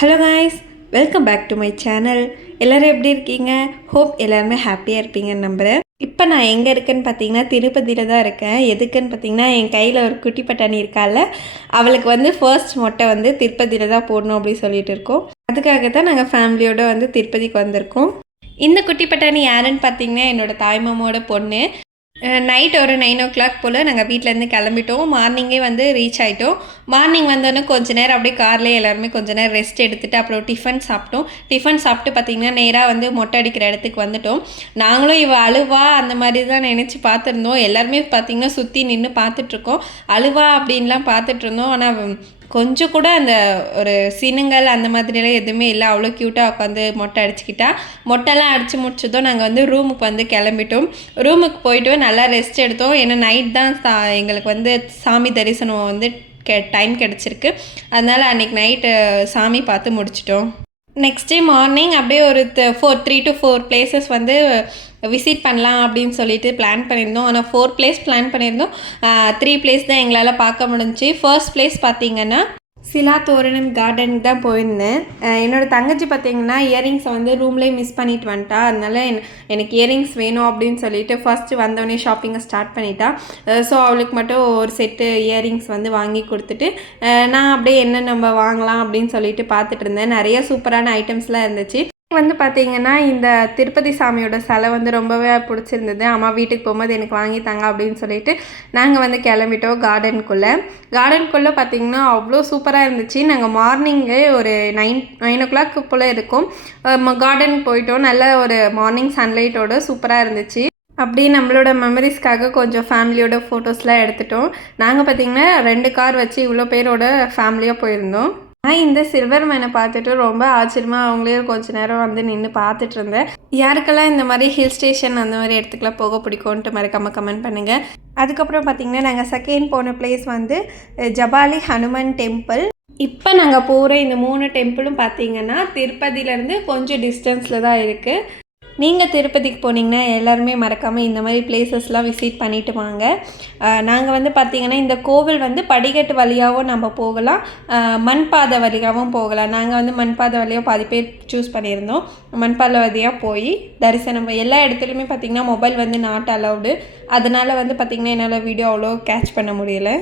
Hello guys, welcome back to my channel. எல்லோரும் எப்படி இருக்கீங்க? ஹோப் எல்லாருமே ஹாப்பியாக இருப்பீங்கன்னு நம்புகிறேன். இப்போ நான் எங்கே இருக்கேன்னு பார்த்தீங்கன்னா திருப்பதியில் தான் இருக்கேன். எதுக்குன்னு பார்த்தீங்கன்னா என் கையில் ஒரு குட்டி பட்டாணி இருக்கால, அவளுக்கு ஃபர்ஸ்ட் மொட்டை திருப்பதியில் தான் போடணும் அப்படின்னு சொல்லிட்டு இருக்கோம். அதுக்காக தான் நாங்கள் ஃபேமிலியோடு திருப்பதிக்கு வந்திருக்கோம். இந்த குட்டி பட்டாணி யாருன்னு பார்த்தீங்கன்னா என்னோடய தாய்மாமோட பொண்ணு. நைட் ஒரு 9 o'clock போல் நாங்கள் வீட்டிலேருந்து கிளம்பிட்டோம். மார்னிங்கே ரீச் ஆகிட்டோம். மார்னிங் வந்தோன்னே கொஞ்சம் நேரம் அப்படியே கார்லேயே எல்லாருமே கொஞ்சம் நேரம் ரெஸ்ட் எடுத்துகிட்டு அப்புறம் டிஃபன் சாப்பிட்டோம். டிஃபன் சாப்பிட்டு பார்த்திங்கன்னா நேராக மொட்டை அடிக்கிற இடத்துக்கு வந்துட்டோம். நாங்களும் இவள் அழுவா அந்த மாதிரி தான் நினச்சி பார்த்துருந்தோம். எல்லாருமே பார்த்திங்கன்னா சுற்றி நின்று பார்த்துட்ருக்கோம். அழுவா அப்படின்லாம் பார்த்துட்ருந்தோம். ஆனால் கொஞ்சம் கூட அந்த ஒரு சினுங்கள் அந்த மாதிரிலாம் எதுவுமே இல்லை. அவ்வளோ க்யூட்டாக உட்காந்து மொட்டை அடிச்சுக்கிட்டா. மொட்டைலாம் அடித்து முடிச்சதும் நாங்கள் ரூமுக்கு கிளம்பிட்டோம். ரூமுக்கு போயிட்டு நல்லா ரெஸ்ட் எடுத்தோம். ஏன்னா நைட் தான் எங்களுக்கு சாமி தரிசனம் டைம் கிடச்சிருக்கு. அதனால் அன்றைக்கி நைட்டு சாமி பார்த்து முடிச்சிட்டோம். நெக்ஸ்ட் டே மார்னிங் அப்படியே ஒரு 3 to 4 பிளேசஸ் விசிட் பண்ணலாம் அப்படின்னு சொல்லிட்டு பிளான் பண்ணியிருந்தோம். ஆனால் 4 பிளேஸ் பிளான் பண்ணியிருந்தோம். 3 பிளேஸ் தான் எங்களால் பார்க்க முடிஞ்சிச்சு. ஃபர்ஸ்ட் பிளேஸ் பார்த்திங்கன்னா சிலா தோரணம் கார்டன் தான் போயிருந்தேன். என்னோடய தங்கச்சி பார்த்திங்கன்னா இயரிங்ஸை ரூம்லேயே மிஸ் பண்ணிட்டு வந்துட்டா. அதனால எனக்கு இயரிங்ஸ் வேணும் அப்படின்னு சொல்லிட்டு ஃபஸ்ட்டு வந்தோடனே ஷாப்பிங்கை ஸ்டார்ட் பண்ணிட்டா. ஸோ அவளுக்கு மட்டும் ஒரு செட்டு இயரிங்ஸ் வாங்கி கொடுத்துட்டு நான் அப்படியே என்ன நம்ம வாங்கலாம் அப்படின்னு சொல்லிட்டு பார்த்துட்டு இருந்தேன். நிறைய சூப்பரான ஐட்டம்ஸ்லாம் இருந்துச்சு. பார்த்திங்கன்னா இந்த திருப்பதி சாமியோட சிலை ரொம்பவே பிடிச்சிருந்தது. அம்மா வீட்டுக்கு போகும்போது எனக்கு வாங்கி தாங்க அப்படின்னு சொல்லிட்டு நாங்கள் கிளம்பிட்டோம் கார்டனுக்குள்ளே பார்த்திங்கன்னா அவ்வளோ சூப்பராக இருந்துச்சு. நாங்கள் மார்னிங்கே ஒரு 9 o'clock போல் இருக்கும் கார்டன் போயிட்டோம். நல்ல ஒரு மார்னிங் சன்லைட்டோடு சூப்பராக இருந்துச்சு. அப்படி நம்மளோட மெமரிஸ்க்காக கொஞ்சம் ஃபேமிலியோட ஃபோட்டோஸ்லாம் எடுத்துட்டோம். நாங்கள் பார்த்திங்கன்னா 2 கார் வச்சு இவ்வளோ பேரோட ஃபேமிலியாக போயிருந்தோம். நான் இந்த சில்வர் மேனை பார்த்துட்டு ரொம்ப ஆச்சரியமாக அவங்களே கொஞ்சம் நேரம் நின்று பார்த்துட்டு இருந்தேன். யாருக்கெல்லாம் இந்த மாதிரி ஹில் ஸ்டேஷன் அந்த மாதிரி இடத்துக்குலாம் போக பிடிக்கும்ன்ட்டு மறக்காமல் கமெண்ட் பண்ணுங்கள். அதுக்கப்புறம் பார்த்திங்கன்னா நாங்கள் செகண்ட் போன பிளேஸ் ஜபாலி ஹனுமன் டெம்பிள். இப்போ நாங்கள் போகிற இந்த 3 டெம்பிளும் பார்த்திங்கன்னா திருப்பதியிலேருந்து கொஞ்சம் டிஸ்டன்ஸில் தான் இருக்குது. நீங்கள் திருப்பதிக்கு போனீங்கன்னா எல்லாருமே மறக்காமல் இந்த மாதிரி பிளேசஸ்லாம் விசிட் பண்ணிவிட்டு வாங்க. நாங்கள் பார்த்திங்கன்னா இந்த கோவில் படிக்கட்டு வழியாகவும் நம்ம போகலாம், மண்பாதை வழியாகவும் போகலாம். நாங்கள் மண்பாதை வழியாக பாதி பேர் சூஸ் பண்ணியிருந்தோம். மண்பாதை வழியாக போய் தரிசனம் எல்லா இடத்துலையுமே பார்த்திங்கன்னா மொபைல் நாட் அலவுடு. அதனால் பார்த்திங்கன்னா என்னால் வீடியோ அவ்வளோ கேட்ச் பண்ண முடியலை.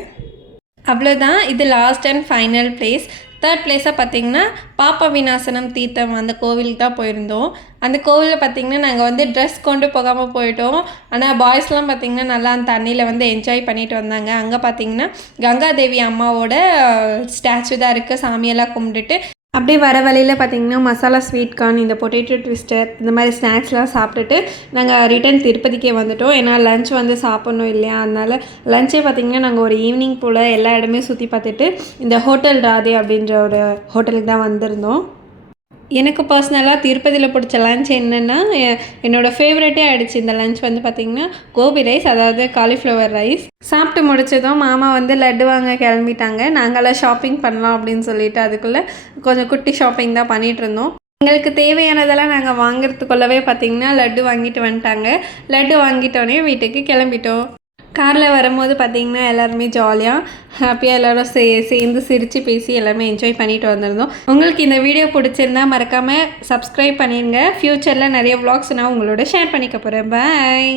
அவ்வளோதான். இது last and final place. Third பிளேஸாக பார்த்திங்கன்னா பாப்ப விநாசனம் தீர்த்தம் அந்த கோவிலுக்கு தான் போயிருந்தோம். அந்த கோவிலில் பார்த்திங்கன்னா நாங்கள் ட்ரெஸ் கொண்டு போகாமல் போயிட்டோம். ஆனால் பாய்ஸ்லாம் பார்த்திங்கன்னா நல்லா அந்த தண்ணியில் என்ஜாய் பண்ணிட்டு வந்தாங்க. அங்கே பார்த்திங்கன்னா கங்காதேவி அம்மாவோட ஸ்டாச்சு தான் இருக்குது. சாமியெல்லாம் கும்பிட்டுட்டு அப்படியே வர வழியில் பார்த்திங்கன்னா மசாலா ஸ்வீட் கார்ன், இந்த பொட்டேட்டோ ட்விஸ்டர், இந்த மாதிரி ஸ்நாக்ஸ்லாம் சாப்பிட்டுட்டு நாங்கள் ரிட்டன் திருப்பதிக்கே வந்துவிட்டோம். ஏன்னா லஞ்ச் சாப்பிட்ணும் இல்லையா, அதனால் லஞ்சே பார்த்திங்கன்னா நாங்கள் ஒரு ஈவினிங் போல் எல்லா இடமே சுற்றி பார்த்துட்டு இந்த ஹோட்டல் ராதே அப்படின்ற ஒரு ஹோட்டலுக்கு தான் வந்திருந்தோம். எனக்கு பர்சனலாக திருப்பதியில் பிடிச்ச லஞ்ச் என்னென்னா என்னோடய ஃபேவரட்டே ஆகிடுச்சு. இந்த லஞ்ச் பார்த்திங்கன்னா கோபி ரைஸ், அதாவது காலிஃப்ளவர் ரைஸ். சாப்பிட்டு முடிச்சதும் மாமா லட்டு வாங்க கிளம்பிட்டாங்க. நாங்களாம் ஷாப்பிங் பண்ணலாம் அப்படின்னு சொல்லிட்டு அதுக்குள்ளே கொஞ்சம் குட்டி ஷாப்பிங் தான் பண்ணிகிட்டு இருந்தோம். எங்களுக்கு தேவையானதெல்லாம் நாங்கள் வாங்குறதுக்குள்ளவே பார்த்திங்கன்னா லட்டு வாங்கிட்டு வந்துட்டாங்க. லட்டு வாங்கிட்டோடனே வீட்டுக்கு கிளம்பிட்டோம். காரில் வரும்போது பார்த்திங்கன்னா எல்லாருமே ஜாலியாக ஹாப்பியாக எல்லோரும் சேர்ந்து சிரித்து பேசி எல்லாருமே என்ஜாய் பண்ணிட்டு வந்திருந்தோம். உங்களுக்கு இந்த வீடியோ பிடிச்சிருந்தா மறக்காமல் சப்ஸ்கிரைப் பண்ணிடுங்க. ஃப்யூச்சரில் நிறைய vlogs நான் உங்களோட ஷேர் பண்ணிக்க போகிறேன். பாய்.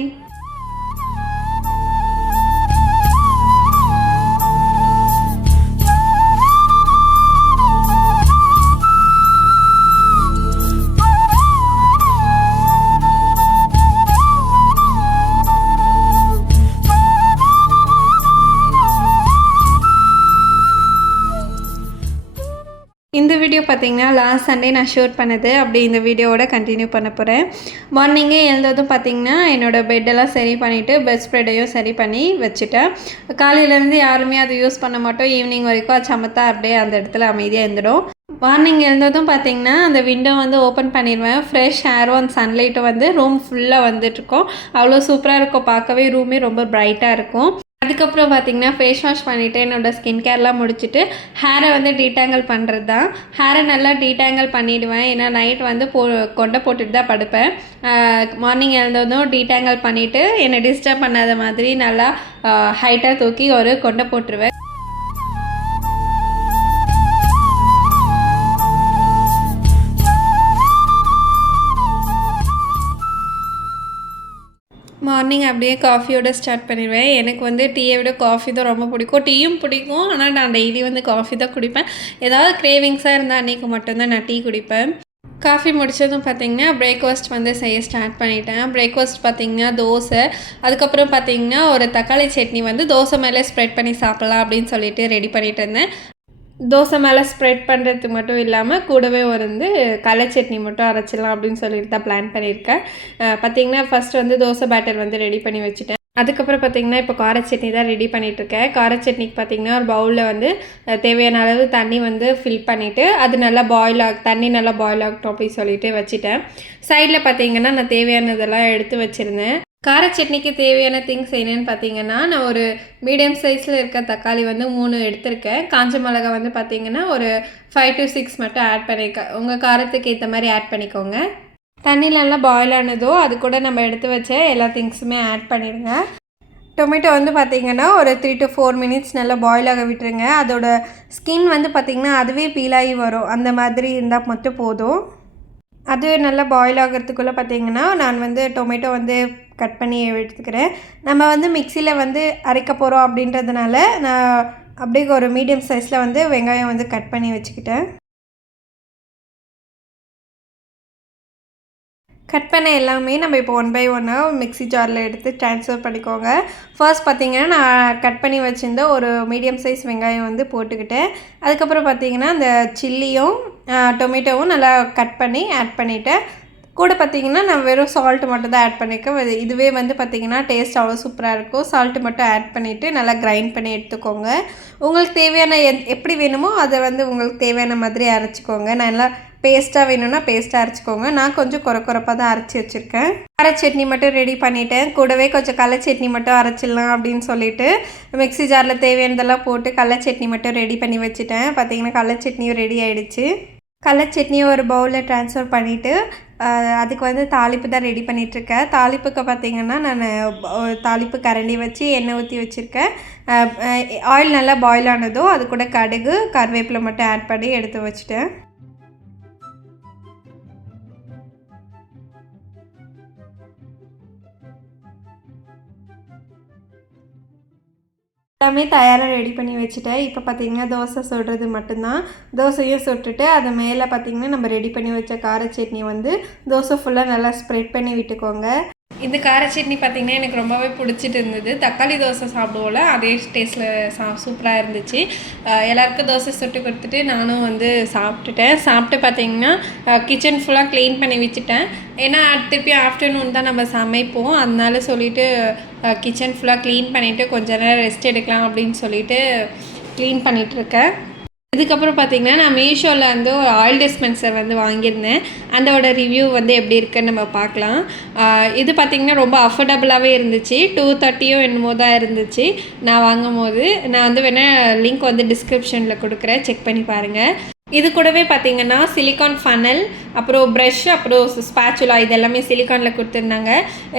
இந்த வீடியோ பார்த்திங்கன்னா லாஸ்ட் சண்டே நான் ஷூட் பண்ணது. அப்படி இந்த வீடியோவோட கண்டினியூ பண்ண போகிறேன். மார்னிங்கே எழுந்ததும் பார்த்திங்கன்னா என்னோடய பெட்டெல்லாம் சரி பண்ணிவிட்டு பெட் ஸ்ப்ரெட்டையும் சரி பண்ணி வச்சுட்டேன். காலையிலேருந்து யாருமே அதை யூஸ் பண்ண மாட்டோம். ஈவினிங் வரைக்கும் அது சமத்தா அப்படியே அந்த இடத்துல அமைதியாக இருந்துடும். மார்னிங் எழுந்ததும் பார்த்திங்கன்னா அந்த விண்டோ ஓப்பன் பண்ணிடுவேன். ஃப்ரெஷ் ஏரும் அந்த சன்லைட்டும் ரூம் ஃபுல்லாக வந்துட்டுருக்கோம். அவ்வளோ சூப்பராக இருக்கும். பார்க்கவே ரூமே ரொம்ப ப்ரைட்டாக இருக்கும். அதுக்கப்புறம் பார்த்திங்கன்னா ஃபேஸ் வாஷ் பண்ணிவிட்டு என்னோடய ஸ்கின் கேர்லாம் முடிச்சுட்டு ஹேரை டீடாங்கிள் பண்ணுறது தான். ஹேரை நல்லா டீடாங்கிள் பண்ணிவிடுவேன். ஏன்னா நைட் கொண்டை போட்டுட்டு தான் படுப்பேன். மார்னிங் எழுந்ததும் டீடாங்கிள் பண்ணிவிட்டு என்னை டிஸ்டர்ப் பண்ணாத மாதிரி நல்லா ஹைட்டாக தூக்கி ஒரு கொண்டை போட்டுருவேன். மார்னிங் அப்படியே காஃபியோட ஸ்டார்ட் பண்ணிடுவேன். எனக்கு வந்து டீயை விட காஃபி தான் ரொம்ப பிடிக்கும். டீயும் பிடிக்கும், ஆனால் நான் டெய்லி வந்து காஃபி தான் குடிப்பேன். ஏதாவது கிரேவிங்ஸாக இருந்தால் அன்றைக்கி மட்டும்தான் நான் டீ குடிப்பேன். காஃபி முடித்ததும் பார்த்திங்கன்னா பிரேக்ஃபாஸ்ட் வந்து செய்ய ஸ்டார்ட் பண்ணிட்டேன். பிரேக்ஃபாஸ்ட் பார்த்திங்கன்னா தோசை, அதுக்கப்புறம் பார்த்திங்கன்னா ஒரு தக்காளி சட்னி வந்து தோசை மேலே ஸ்ப்ரெட் பண்ணி சாப்பிட்லாம் அப்படின்னு சொல்லிட்டு ரெடி பண்ணிகிட்டு இருந்தேன். தோசை மேலே ஸ்ப்ரெட் பண்ணுறதுக்கு மட்டும் இல்லாமல் கூடவே வந்து கடலை சட்னி மட்டும் அரைச்சிடலாம் அப்படின்னு சொல்லிட்டு தான் பிளான் பண்ணியிருக்கேன். பார்த்திங்கன்னா ஃபஸ்ட் வந்து தோசை பேட்டர் வந்து ரெடி பண்ணி வச்சுட்டேன். அதுக்கப்புறம் பார்த்திங்கன்னா இப்போ கார சட்னி தான் ரெடி பண்ணிகிட்ருக்கேன். கார சட்னிக்கு பார்த்திங்கன்னா ஒரு பவுலில் வந்து தேவையான அளவு தண்ணி வந்து ஃபில் பண்ணிவிட்டு அது நல்லா தண்ணி நல்லா பாயில் ஆகட்டும் அப்படின்னு சொல்லிட்டு வச்சுட்டேன். சைடில் பார்த்திங்கன்னா நான் தேவையானதெல்லாம் எடுத்து வச்சுருந்தேன். கார சட்னிக்கு தேவையான திங்ஸ் என்னென்னு பார்த்தீங்கன்னா, நான் ஒரு மீடியம் சைஸில் இருக்க தக்காளி வந்து 3 எடுத்திருக்கேன். காஞ்ச மிளகா வந்து பார்த்திங்கன்னா ஒரு 5 to 6 மட்டும் ஆட் பண்ணியிருக்கேன். உங்கள் காரத்துக்கு ஏற்ற மாதிரி ஆட் பண்ணிக்கோங்க. தண்ணியில் நல்லா பாயில் ஆனதோ அது கூட நம்ம எடுத்து வச்ச எல்லா திங்ஸுமே ஆட் பண்ணிடுங்க. டொமேட்டோ வந்து பார்த்திங்கன்னா ஒரு 3 to 4 மினிட்ஸ் நல்லா பாயில் ஆக விட்டுருங்க. அதோட ஸ்கின் வந்து பார்த்திங்கன்னா அதுவே பீலாகி வரும். அந்த மாதிரி இருந்தால் மட்டும் போதும். அது நல்லா பாயில் ஆகிறதுக்குள்ளே பார்த்திங்கன்னா நான் வந்து டொமேட்டோ வந்து கட் பண்ணி எடுத்துக்கிறேன். நம்ம வந்து மிக்சியில் வந்து அரைக்க போகிறோம் அப்படின்றதுனால நான் அப்படியே ஒரு மீடியம் சைஸில் வந்து வெங்காயம் வந்து கட் பண்ணி வச்சுக்கிட்டேன். கட் பண்ண எல்லாமே நம்ம இப்போ 1 by 1 மிக்ஸி ஜாரில் எடுத்து ட்ரான்ஸ்ஃபர் பண்ணிக்கோங்க. ஃபர்ஸ்ட் பார்த்திங்கன்னா நான் கட் பண்ணி வச்சுருந்த ஒரு மீடியம் சைஸ் வெங்காயம் வந்து போட்டுக்கிட்டேன். அதுக்கப்புறம் பார்த்திங்கன்னா அந்த சில்லியும் டொமேட்டோவும் நல்லா கட் பண்ணி ஆட் பண்ணிவிட்டேன். கூட பார்த்திங்கன்னா நான் வெறும் சால்ட்டு மட்டும் தான் ஆட் பண்ணியிருக்கேன். இதுவே வந்து பார்த்திங்கன்னா டேஸ்ட் அவ்வளோ சூப்பராக இருக்கும். சால்ட்டு மட்டும் ஆட் பண்ணிவிட்டு நல்லா கிரைண்ட் பண்ணி எடுத்துக்கோங்க. உங்களுக்கு தேவையான எப்படி வேணுமோ அதை வந்து உங்களுக்கு தேவையான மாதிரி அரைச்சிக்கோங்க. நான் எல்லாம் பேஸ்ட்டாக வேணும்னா பேஸ்ட்டாக அரைச்சிக்கோங்க. நான் கொஞ்சம் குறப்பாக தான் அரைச்சி வச்சுருக்கேன். கார சட்னி மட்டும் ரெடி பண்ணிவிட்டேன். கூடவே கொஞ்சம் கடலை சட்னி மட்டும் அரைச்சிடலாம் அப்படின்னு சொல்லிட்டு மிக்ஸி ஜாரில் தேவையானதெல்லாம் போட்டு கடலை சட்னி மட்டும் ரெடி பண்ணி வச்சுட்டேன். பார்த்திங்கன்னா கடலை சட்னியும் ரெடி ஆகிடுச்சு. கடலை சட்னியை ஒரு பவுலில் ட்ரான்ஸ்ஃபர் பண்ணிவிட்டு அதுக்கு வந்து தாளிப்பு தான் ரெடி பண்ணிகிட்ருக்கேன். தாளிப்புக்கு பார்த்திங்கன்னா நான் தாளிப்பு கரண்டி வச்சு எண்ணெய் ஊற்றி வச்சுருக்கேன். ஆயில் நல்லா பாயில் ஆனதும் அது கூட கடுகு கருவேப்பிலை மட்டும் ஆட் பண்ணி எடுத்து வச்சுட்டேன். எல்லாமே தயாராக ரெடி பண்ணி வச்சுட்டேன். இப்போ பார்த்திங்கன்னா தோசை சுடுறது மட்டும்தான். தோசையும் சுட்டுட்டு அது மேலே பார்த்திங்கன்னா நம்ம ரெடி பண்ணி வச்ச கார சட்னி வந்து தோசை ஃபுல்லாக நல்லா ஸ்ப்ரெட் பண்ணி விட்டுக்கோங்க. இந்த கார சட்னி பார்த்திங்கன்னா எனக்கு ரொம்பவே பிடிச்சிட்டு இருந்தது. தக்காளி தோசை சாப்பிடுவோம்ல அதே டேஸ்ட்டில் சூப்பராக இருந்துச்சு. எல்லாருக்கும் தோசை சுட்டு கொடுத்துட்டு நானும் வந்து சாப்பிட்டு பார்த்திங்கன்னா கிச்சன் ஃபுல்லாக க்ளீன் பண்ணி வச்சுட்டேன். ஏன்னா திருப்பி ஆஃப்டர்நூன் தான் நம்ம சமைப்போம். அதனால சொல்லிவிட்டு கிச்சன் ஃபுல்லாக க்ளீன் பண்ணிவிட்டு கொஞ்ச நேரம் ரெஸ்ட் எடுக்கலாம் அப்படின்னு சொல்லிட்டு க்ளீன் பண்ணிகிட்ருக்கேன். இதுக்கப்புறம் பார்த்திங்கன்னா நான் மீஷோவில் வந்து ஒரு ஆயில் டிஸ்பென்சர் வந்து வாங்கியிருந்தேன். அதோட ரிவ்யூ வந்து எப்படி இருக்குன்னு நம்ம பார்க்கலாம். இது பார்த்திங்கன்னா ரொம்ப அஃபோர்டபுளாகவே இருந்துச்சு. 230 என்னமோ தான் இருந்துச்சு நான் வாங்கும் போது. நான் வந்து வேணால் லிங்க் வந்து டிஸ்கிரிப்ஷனில் கொடுக்குறேன், செக் பண்ணி பாருங்கள். இது கூடவே பார்த்திங்கன்னா சிலிக்கான் ஃபனல், அப்புறம் ப்ரஷ், அப்புறம் ஸ்பேச்சுலா இது எல்லாமே சிலிக்கானில் கொடுத்துருந்தாங்க.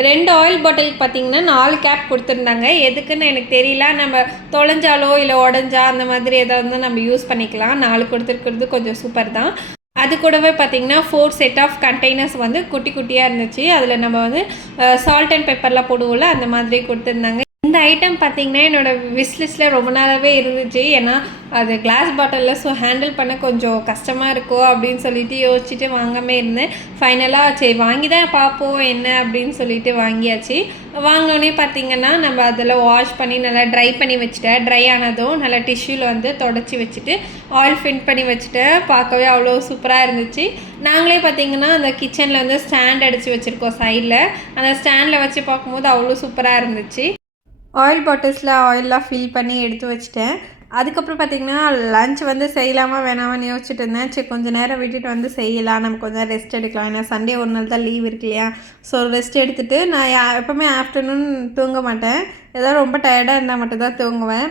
2 ஆயில் பாட்டிலுக்கு பார்த்திங்கன்னா 4 கேப் கொடுத்துருந்தாங்க. எதுக்குன்னு எனக்கு தெரியல. நம்ம தொலைஞ்சாலோ இல்லை உடஞ்சா அந்த மாதிரி ஏதாவது நம்ம யூஸ் பண்ணிக்கலாம். 4 கொடுத்துருக்கிறது கொஞ்சம் சூப்பர் தான். அது கூடவே பார்த்திங்கன்னா 4 செட் ஆஃப் கண்டெய்னர்ஸ் வந்து குட்டி குட்டியாக இருந்துச்சு. அதில் நம்ம வந்து சால்ட் அண்ட் பெப்பர்லாம் போடுவோம்ல அந்த மாதிரி கொடுத்துருந்தாங்க. இந்த ஐட்டம் பார்த்திங்கன்னா என்னோடய விஷ்லிஸ்ட்டில் ரொம்ப நாளாகவே இருந்துச்சு. ஏன்னா அது கிளாஸ் பாட்டிலில் ஸோ ஹேண்டில் பண்ண கொஞ்சம் கஷ்டமாக இருக்கும் அப்படின்னு சொல்லிட்டு யோசிச்சுட்டு வாங்காமல் இருந்தேன். ஃபைனலாக சரி வாங்கி தான் பார்ப்போம் என்ன அப்படின்னு சொல்லிட்டு வாங்கியாச்சு. வாங்கினோடனே பார்த்திங்கன்னா நம்ம அதில் வாஷ் பண்ணி நல்லா ட்ரை பண்ணி வச்சுட்டேன். ட்ரை ஆனதும் நல்லா டிஷ்யூவில் வந்து தொடச்சி வச்சுட்டு ஆயில் ஃபின் பண்ணி வச்சுட்டேன். பார்க்கவே அவ்வளோ சூப்பராக இருந்துச்சு. நாங்களே பார்த்திங்கன்னா அந்த கிச்சனில் வந்து ஸ்டாண்ட் அடித்து வச்சுருக்கோம் சைடில். அந்த ஸ்டாண்டில் வச்சு பார்க்கும்போது அவ்வளோ சூப்பராக இருந்துச்சு. ஆயில் பாட்டில்ஸில் ஆயிலெலாம் ஃபில் பண்ணி எடுத்து வச்சுட்டேன். அதுக்கப்புறம் பார்த்திங்கன்னா லன்ச் வந்து செய்யலாமா வேணாமான்னு யோசிச்சுட்டு இருந்தேன். சரி கொஞ்சம் நேரம் விட்டுட்டு வந்து செய்யலாம், நம்ம கொஞ்சம் ரெஸ்ட் எடுக்கலாம். ஏன்னா சண்டே ஒரு நாள் தான் லீவ் இருக்கு இல்லையா. ஸோ ரெஸ்ட் எடுத்துகிட்டு நான் எப்போவுமே ஆஃப்டர்நூன் தூங்க மாட்டேன். ஏதாவது ரொம்ப டயர்டாக இருந்தால் மட்டும்தான் தூங்குவேன்.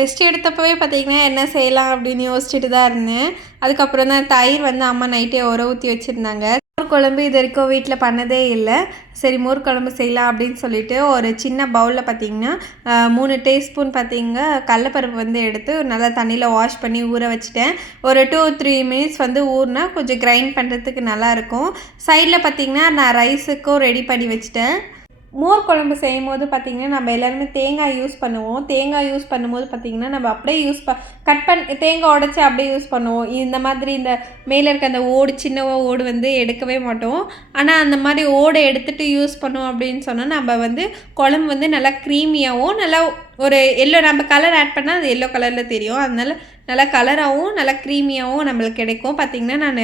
ரெஸ்ட் எடுத்தப்பவே பார்த்திங்கன்னா என்ன செய்யலாம் அப்படின்னு யோசிச்சுட்டு தான் இருந்தேன். அதுக்கப்புறம் தான் தயிர் வந்து அம்மா நைட்டே ஊற்றி வச்சுருந்தாங்க. மோர் குழம்பு இது வரைக்கும் வீட்டில் பண்ணதே இல்லை. சரி மோர் குழம்பு செய்யலாம் அப்படின்னு சொல்லிட்டு ஒரு சின்ன பவுலில் பார்த்திங்கன்னா 3 டீஸ்பூன் பார்த்திங்கன்னா கடலப்பருப்பு வந்து எடுத்து நல்லா தண்ணியில் வாஷ் பண்ணி ஊற வச்சுட்டேன். ஒரு 2-3 மினிட்ஸ் வந்து ஊறினா கொஞ்சம் கிரைண்ட் பண்ணுறதுக்கு நல்லாயிருக்கும். சைடில் பார்த்திங்கன்னா நான் ரைஸுக்கும் ரெடி பண்ணி வச்சுட்டேன். மோர் குழம்பு செய்யும்போது பார்த்திங்கன்னா நம்ம எல்லாருமே தேங்காய் யூஸ் பண்ணுவோம். தேங்காய் யூஸ் பண்ணும்போது பார்த்திங்கன்னா நம்ம அப்படியே தேங்காய் உடைச்சி அப்படியே யூஸ் பண்ணுவோம். இந்த மாதிரி இந்த மேலே இருக்க அந்த சின்ன ஓடு வந்து எடுக்கவே மாட்டோம். ஆனால் அந்த மாதிரி ஓடை எடுத்துகிட்டு யூஸ் பண்ணுவோம் அப்படின்னு சொன்னால் நம்ம வந்து குழம்பு வந்து நல்லா க்ரீமியாகவும் நல்லா ஒரு எல்லோ நம்ம கலர் ஆட் பண்ணால் அது எல்லோ கலரில் தெரியும். அதனால நல்லா கலராகவும் நல்லா க்ரீமியாகவும் நம்மளுக்கு கிடைக்கும். பார்த்திங்கன்னா நான்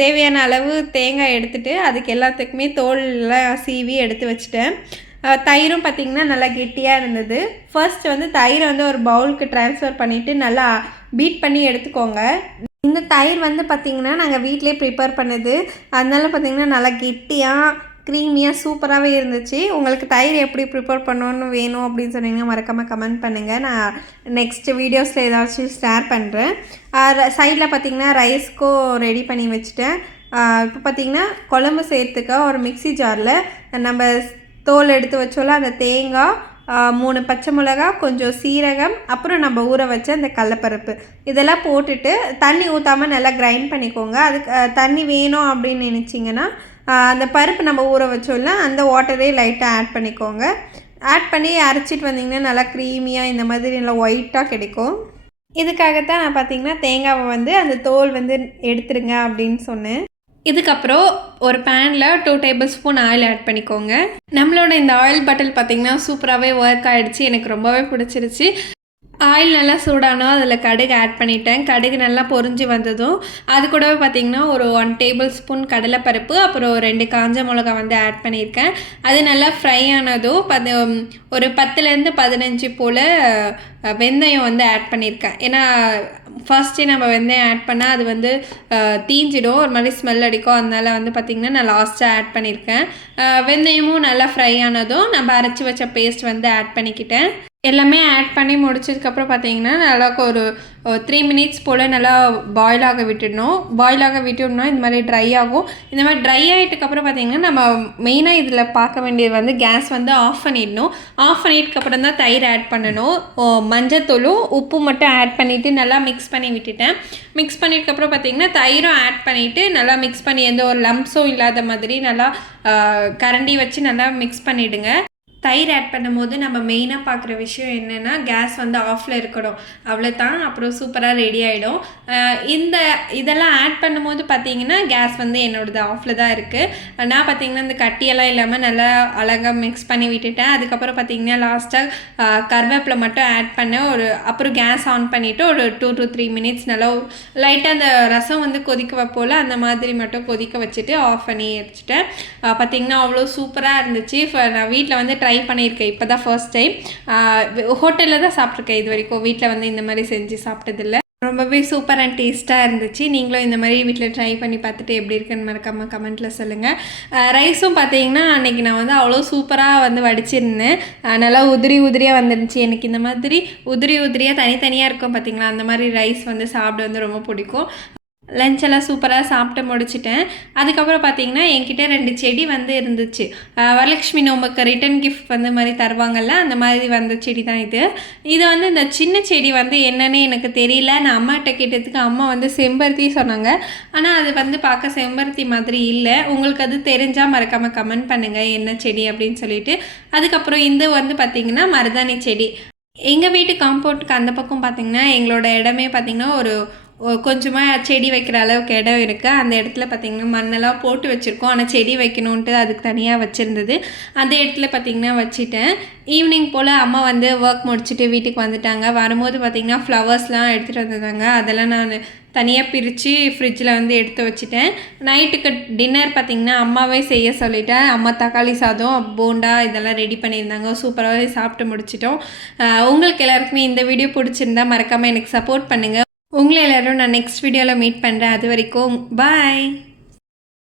தேவையான அளவு தேங்காய் எடுத்துகிட்டு அதுக்கு எல்லாத்துக்குமே தோல்லாம் சீவி எடுத்து வச்சுட்டேன். தயிரும் பார்த்திங்கன்னா நல்லா கெட்டியாக இருந்தது. ஃபர்ஸ்ட் வந்து தயிரை வந்து ஒரு பவுலுக்கு ட்ரான்ஸ்ஃபர் பண்ணிவிட்டு நல்லா பீட் பண்ணி எடுத்துக்கோங்க. இந்த தயிர் வந்து பார்த்திங்கன்னா நாங்கள் வீட்டிலே ப்ரிப்பேர் பண்ணது. அதனால பார்த்திங்கன்னா நல்லா கெட்டியாக க்ரீமியாக சூப்பராகவே இருந்துச்சு. உங்களுக்கு தயிர் எப்படி ப்ரிப்பேர் பண்ணணுன்னு வேணும் அப்படின்னு சொன்னீங்கன்னா மறக்காமல் கமெண்ட் பண்ணுங்கள். நான் நெக்ஸ்ட் வீடியோஸில் ஏதாச்சும் ஷேர் பண்ணுறேன். சைடில் பார்த்திங்கன்னா ரைஸ்க்கும் ரெடி பண்ணி வச்சுட்டேன். இப்போ பார்த்திங்கன்னா குழம்பு செய்கிறதுக்கு ஒரு மிக்ஸி ஜாரில் நம்ம தோல் எடுத்து வச்சோல அந்த தேங்காய், 3 பச்சை மிளகா, கொஞ்சம் சீரகம், அப்புறம் நம்ம ஊற வச்ச அந்த கடலப்பருப்பு இதெல்லாம் போட்டுட்டு தண்ணி ஊற்றாமல் நல்லா கிரைண்ட் பண்ணிக்கோங்க. அதுக்கு தண்ணி வேணும் அப்படின்னு நினச்சிங்கன்னா அந்த பருப்பு நம்ம ஊற வச்சோம்ல அந்த வாட்டரே லைட்டாக ஆட் பண்ணிக்கோங்க. ஆட் பண்ணி அரைச்சிட்டு வந்திங்கன்னா நல்லா க்ரீமியாக இந்த மாதிரி நல்லா ஒயிட்டாக கிடைக்கும். இதுக்காகத்தான் நான் பார்த்திங்கன்னா தேங்காவை வந்து அந்த தோல் வந்து எடுத்துருங்க அப்படின்னு சொன்னேன். இதுக்கப்புறம் ஒரு பேனில் 2 டேபிள் ஸ்பூன் ஆயில் ஆட் பண்ணிக்கோங்க. நம்மளோட இந்த ஆயில் பாட்டில் பார்த்திங்கன்னா சூப்பராகவே ஒர்க் ஆகிடுச்சு. எனக்கு ரொம்பவே பிடிச்சிருச்சு. ஆயில் நல்லா சூடானோ அதில் கடுகு ஆட் பண்ணிட்டேன். கடுகு நல்லா பொரிஞ்சு வந்ததும் அது கூடவே பார்த்திங்கன்னா ஒரு 1 டேபிள் ஸ்பூன் கடலைப்பருப்பு, அப்புறம் 2 காஞ்ச மிளகா வந்து ஆட் பண்ணியிருக்கேன். அது நல்லா ஃப்ரை ஆனதும் ஒரு 10லேருந்து 15 போல் வெந்தயம் வந்து ஆட் பண்ணியிருக்கேன். ஏன்னா ஃபர்ஸ்ட்டே நம்ம வெந்தயம் ஆட் பண்ணால் அது வந்து தீஞ்சிடும், ஒரு மாதிரி ஸ்மெல் அடிக்கும். அதனால் வந்து பார்த்திங்கன்னா நான் லாஸ்ட்டாக ஆட் பண்ணியிருக்கேன். வெந்தயமும் நல்லா ஃப்ரை ஆனதும் நம்ம அரைச்சி வச்ச பேஸ்ட் வந்து ஆட் பண்ணிக்கிட்டேன். எல்லாமே ஆட் பண்ணி முடிச்சதுக்கப்புறம் பார்த்திங்கன்னா நல்லா ஒரு 3 மினிட்ஸ் போல் நல்லா பாயில் ஆக விட்டுடணும். இந்த மாதிரி ட்ரை ஆகும். இந்த மாதிரி ட்ரை ஆகிட்டுக்கப்புறம் பார்த்திங்கன்னா நம்ம மெயினாக இதில் பார்க்க வேண்டியது வந்து கேஸ் வந்து ஆஃப் பண்ணிடணும். ஆஃப் பண்ணிட்டுக்கப்புறம் தான் தயிர் ஆட் பண்ணணும். மஞ்சத்தூளும் உப்பு மட்டும் ஆட் பண்ணிவிட்டு நல்லா மிக்ஸ் பண்ணி விட்டுட்டேன். மிக்ஸ் பண்ணிட்டுக்கப்புறம் பார்த்திங்கன்னா தயிரும் ஆட் பண்ணிவிட்டு நல்லா மிக்ஸ் பண்ணி எந்த ஒரு லம்ப்ஸும் இல்லாத மாதிரி நல்லா கரண்டி வச்சு நல்லா மிக்ஸ் பண்ணிவிடுங்க. தயிர் ஆட் பண்ணும்போது நம்ம மெயினாக பார்க்குற விஷயம் என்னென்னா கேஸ் வந்து ஆஃபில் இருக்கணும். அவ்வளோதான், அப்புறம் சூப்பராக ரெடி ஆகிடும். இதெல்லாம் ஆட் பண்ணும்போது பார்த்திங்கன்னா கேஸ் வந்து என்னோடது ஆஃபில் தான் இருக்குது. நான் பார்த்திங்கன்னா இந்த கட்டியெல்லாம் இல்லாமல் நல்லா அழகாக மிக்ஸ் பண்ணி விட்டுட்டேன். அதுக்கப்புறம் பார்த்திங்கன்னா லாஸ்ட்டாக கருவேப்பிலை மட்டும் ஆட் பண்ணேன். அப்புறம் கேஸ் ஆன் பண்ணிவிட்டு ஒரு 2 to 3 மினிட்ஸ் நல்லா லைட்டாக அந்த ரசம் வந்து கொதிக்க வைப்போல் அந்த மாதிரி மட்டும் கொதிக்க வச்சுட்டு ஆஃப் பண்ணி வச்சுட்டேன். பார்த்திங்கன்னா அவ்வளோ சூப்பராக இருந்துச்சு. நான் வீட்டில் வந்து ட்ரை பண்ணியிருக்கேன். இப்போ தான் ஃபர்ஸ்ட் டைம். ஹோட்டலில் தான் சாப்பிட்ருக்கேன் இது வரைக்கும். வீட்டில் வந்து இந்த மாதிரி செஞ்சு சாப்பிட்டதில்லை. ரொம்பவே சூப்பர் அண்ட் டேஸ்ட்டாக இருந்துச்சு. நீங்களும் இந்த மாதிரி வீட்டில் ட்ரை பண்ணி பார்த்துட்டு எப்படி இருக்குன்னு மறக்காமல் கமெண்ட்டில் சொல்லுங்கள். ரைஸும் பார்த்தீங்கன்னா அன்றைக்கி நான் வந்து அவ்வளோ சூப்பராக வந்து வடிச்சிருந்தேன். நல்லா உதிரியாக வந்துருந்துச்சு. எனக்கு இந்த மாதிரி உதிரியாக தனித்தனியாக இருக்கும் பார்த்திங்களா, அந்த மாதிரி ரைஸ் வந்து சாப்பிட வந்து ரொம்ப பிடிக்கும். லஞ்செல்லாம் சூப்பராக சாப்பிட்டு முடிச்சிட்டேன். அதுக்கப்புறம் பார்த்திங்கன்னா என்கிட்ட 2 செடி வந்து இருந்துச்சு. வரலட்சுமி நோம்புக்கு ரிட்டன் கிஃப்ட் வந்து மாதிரி தருவாங்கள்ல, அந்த மாதிரி வந்த செடி தான் இது வந்து இந்த சின்ன செடி வந்து என்னன்னு எனக்கு தெரியல. நான் அம்மாட்ட கேட்டதுக்கு அம்மா வந்து செம்பருத்தி சொன்னாங்க. ஆனால் அது வந்து பார்க்க செம்பருத்தி மாதிரி இல்லை. உங்களுக்கு அது தெரிஞ்சால் மறக்காமல் கமெண்ட் பண்ணுங்கள் என்ன செடி அப்படின்னு சொல்லிட்டு. அதுக்கப்புறம் இது வந்து பார்த்திங்கன்னா மருதாணி செடி. எங்கள் வீட்டு காம்பவுண்டுக்கு அந்த பக்கம் பார்த்திங்கன்னா எங்களோட இடமே பார்த்திங்கன்னா ஒரு கொஞ்சமாக செடி வைக்கிற அளவுக்கு இடம் இருக்குது. அந்த இடத்துல பார்த்திங்கன்னா மண்ணெல்லாம் போட்டு வச்சுருக்கோம். ஆனால் செடி வைக்கணுன்ட்டு அதுக்கு தனியாக வச்சுருந்தது. அந்த இடத்துல பார்த்திங்கன்னா வச்சுட்டேன். ஈவினிங் போல் அம்மா வந்து ஒர்க் முடிச்சுட்டு வீட்டுக்கு வந்துட்டாங்க. வரும்போது பார்த்திங்கன்னா ஃப்ளவர்ஸ்லாம் எடுத்துகிட்டு வந்திருந்தாங்க. அதெல்லாம் நான் தனியாக பிரித்து ஃப்ரிட்ஜில் வந்து எடுத்து வச்சுட்டேன். நைட்டுக்கு டின்னர் பார்த்திங்கன்னா அம்மாவே செய்ய சொல்லிட்டேன். அம்மா தக்காளி சாதம், போண்டா இதெல்லாம் ரெடி பண்ணியிருந்தாங்க. சூப்பராகவே சாப்பிட்டு முடிச்சிட்டோம். உங்களுக்கு எல்லாருக்குமே இந்த வீடியோ பிடிச்சிருந்தா மறக்காமல் எனக்கு சப்போர்ட் பண்ணுங்கள். உங்களை எல்லோரும் நான் நெக்ஸ்ட் வீடியோவில் மீட் பண்ணுறேன். அது வரைக்கும் பாய்.